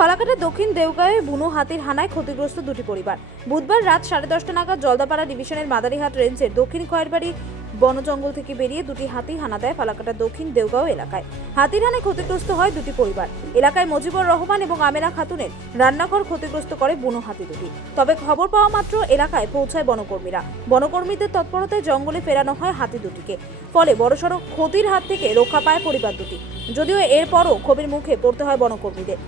ফালাকাটার দক্ষিণ দেওগাঁয়ে বুনো হাতির হানায় ক্ষতিগ্রস্ত দুটি পরিবার। বুধবার রাত 10:30 নাগাদ জলদাপাড়া ডিভিশনের মাদারিহাট রেঞ্জের দক্ষিণ খয়েরবাড়ি বনজঙ্গল থেকে বেরিয়ে দুটি হাতি হানা দেয় ফালাকাটার দক্ষিণ দেওগাঁও এলাকায়। হাতির হানায় ক্ষতিগ্রস্ত হয় দুটি পরিবার। এলাকায় মজিবুর রহমান এবং আমেনা খাতুনের রান্নাঘর ক্ষতিগ্রস্ত করে বুনো হাতি দুটি। তবে খবর পাওয়া মাত্র এলাকায় পৌঁছায় বনকর্মীরা। বনকর্মীদের তৎপরতায় জঙ্গলে ফেরানো হয় হাতি দুটিকে। ফলে বড়সড় ক্ষতির হাত থেকে রক্ষা পায় পরিবার দুটি। যদিও এরপরও ক্ষোভের মুখে পড়তে হয় বনকর্মীদের।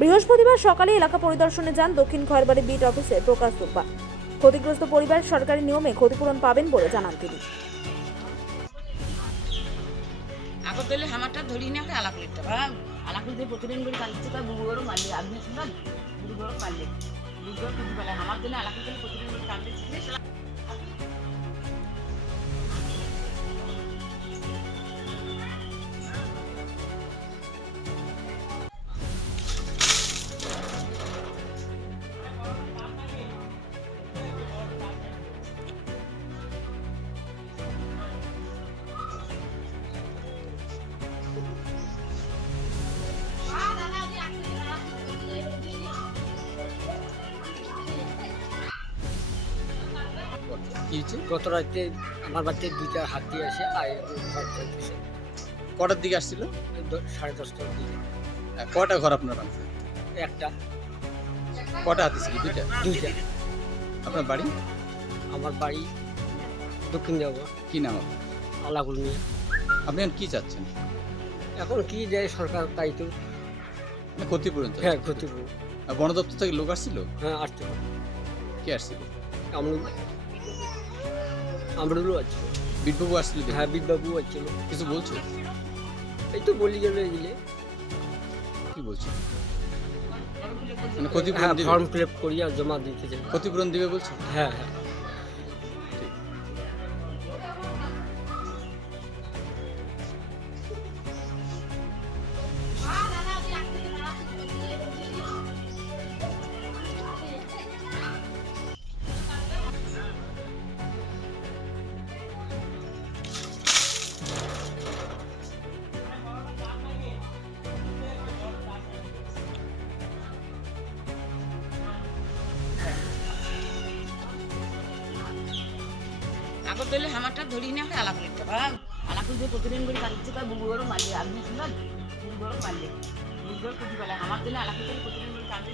বৃহস্পতিবার সকালে এলাকা পরিদর্শনে যান দক্ষিণ খয়েরবাড়ি বিট অফিসের প্রকাশ দুব্বা। ক্ষতিগ্রস্ত পরিবার সরকারি নিয়মে ক্ষতিপূরণ পাবেন বলে জানান তিনি। আগতলে হামারটা ধরি না আলাক লিখতে আলাক লিখতে প্রতিদিন করে কালকে তার বুড়ো মারলে আপনি শুনলেন বুড়ো মারলে বুড়ো কিছু বলে আমার জন্য আলাক লিখতে প্রতিদিন করে কালকে গত রাতে আমার বাড়িতে দুইটা হাতি আসে কটার দিকে আসছিল? 10:30টার দিকে। কটা ঘর আপনার বাড়িতে? একটা কটা হাতি ছিল? দুইটা। আপনার বাড়ি? আমার বাড়ি দক্ষিণ দেওয়া। কি নাম আপনার? আলাকুল নিয়ে। আপনি এখন কি চাচ্ছেন? এখন কি দেয় সরকার তাই তো। ক্ষতিপূরণ চাচ্ছেন? হ্যাঁ, ক্ষতিপূরণ। বন দপ্তর থেকে লোক আসছিল? হ্যাঁ, আসতে হবে। কে আসছিল? আমরুলও আছে। বিটবাবু আসছিল? হ্যাঁ, বিটবাবু আছিল। কিছু বলছো? এই তো বলি গেলে এগুলো কি বলছো? ক্ষতিপূরণ দিবে? ফর্ম ফিল আপ করিয়া জমা দিতে চাই। ক্ষতিপূরণ দিবে বলছো? হ্যাঁ হ্যাঁ। আগতলে হামারটা ধরি না আলাক লিখতে আলাক লিখতে প্রতিদিন করে কালকে তার বুড়ো মারলে আপনি শুনলেন বুড়ো মারলে বুড়ো কিছু বলে আমার জন্য আলাক লিখতে প্রতিদিন করে কালকে